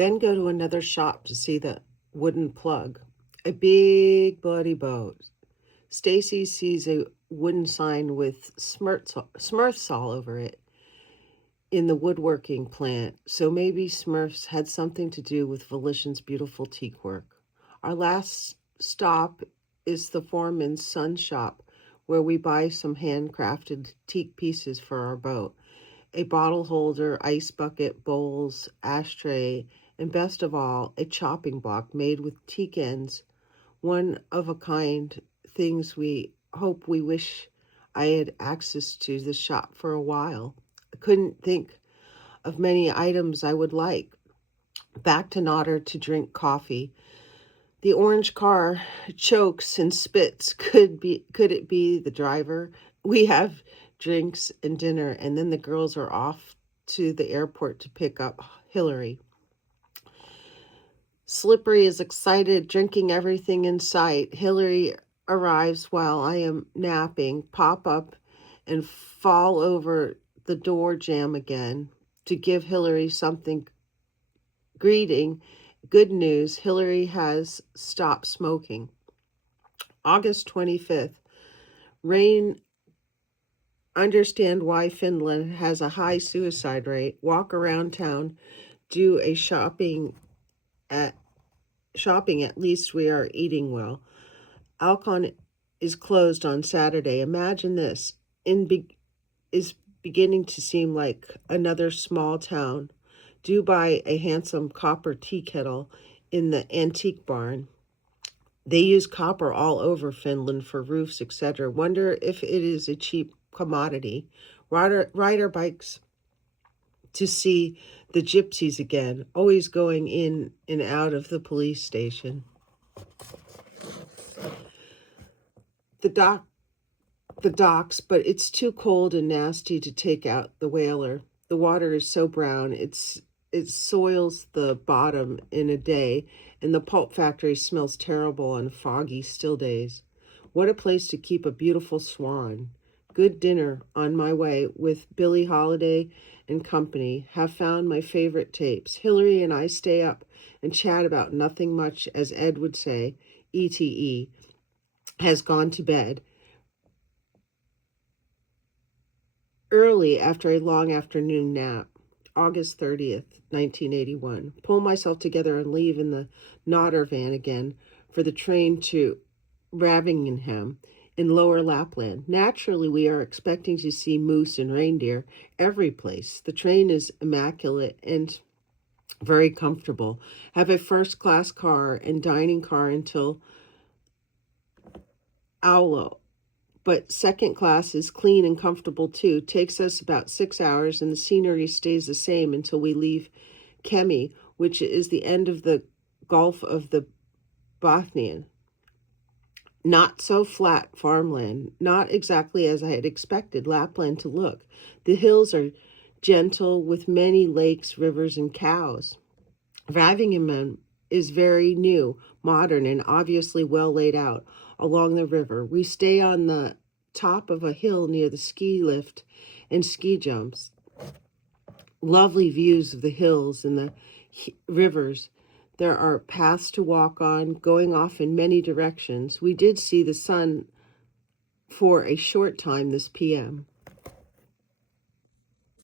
Then go to another shop to see the wooden plug. A big bloody boat. Stacy sees a wooden sign with Smurfs all over it in the woodworking plant, so maybe Smurfs had something to do with Volition's beautiful teak work. Our last stop is the foreman's son shop, where we buy some handcrafted teak pieces for our boat, a bottle holder, ice bucket, bowls, ashtray, and best of all, a chopping block made with teak ends, one of a kind things we wish I had access to the shop for a while. I couldn't think of many items I would like. Back to Nodder to drink coffee. The orange car chokes and spits. Could it be the driver? We have drinks and dinner, and then the girls are off to the airport to pick up Hillary. Slippery is excited, drinking everything in sight. Hillary arrives while I am napping, pop up and fall over the door jamb again. To give Hillary something greeting, good news, Hillary has stopped smoking. August 25th. Rain, understand why Finland has a high suicide rate. Walk around town, do a at shopping, at least we are eating well. Alcon is closed on Saturday. Imagine this. Is beginning to seem like another small town. Do buy a handsome copper tea kettle in the antique barn. They use copper all over Finland for roofs, etc. Wonder if it is a cheap commodity. Rider bikes to see the gypsies again, always going in and out of the police station. The dock the docks, but it's too cold and nasty to take out the whaler. The water is so brown, it soils the bottom in a day, and the pulp factory smells terrible on foggy, still days. What a place to keep a beautiful swan. Good dinner on my way with Billie Holiday and company. Have found my favorite tapes. Hillary and I stay up and chat about nothing much, as Ed would say. ETE has gone to bed early after a long afternoon nap. August 30th, 1981. Pull myself together and leave in the Nodder van again for the train to Ravingham in Lower Lapland. Naturally, we are expecting to see moose and reindeer every place. The train is immaculate and very comfortable. Have a first class car and dining car until Aulo, but second class is clean and comfortable too. Takes us about 6 hours, and the scenery stays the same until we leave Kemi, which is the end of the Gulf of the Bothnian. Not so flat farmland, not exactly as I had expected Lapland to look. The hills are gentle with many lakes, rivers, and cows. Ravingham is very new, modern, and obviously well laid out along the river. We stay on the top of a hill near the ski lift and ski jumps. Lovely views of the hills and the rivers. There are paths to walk on, going off in many directions. We did see the sun for a short time this PM.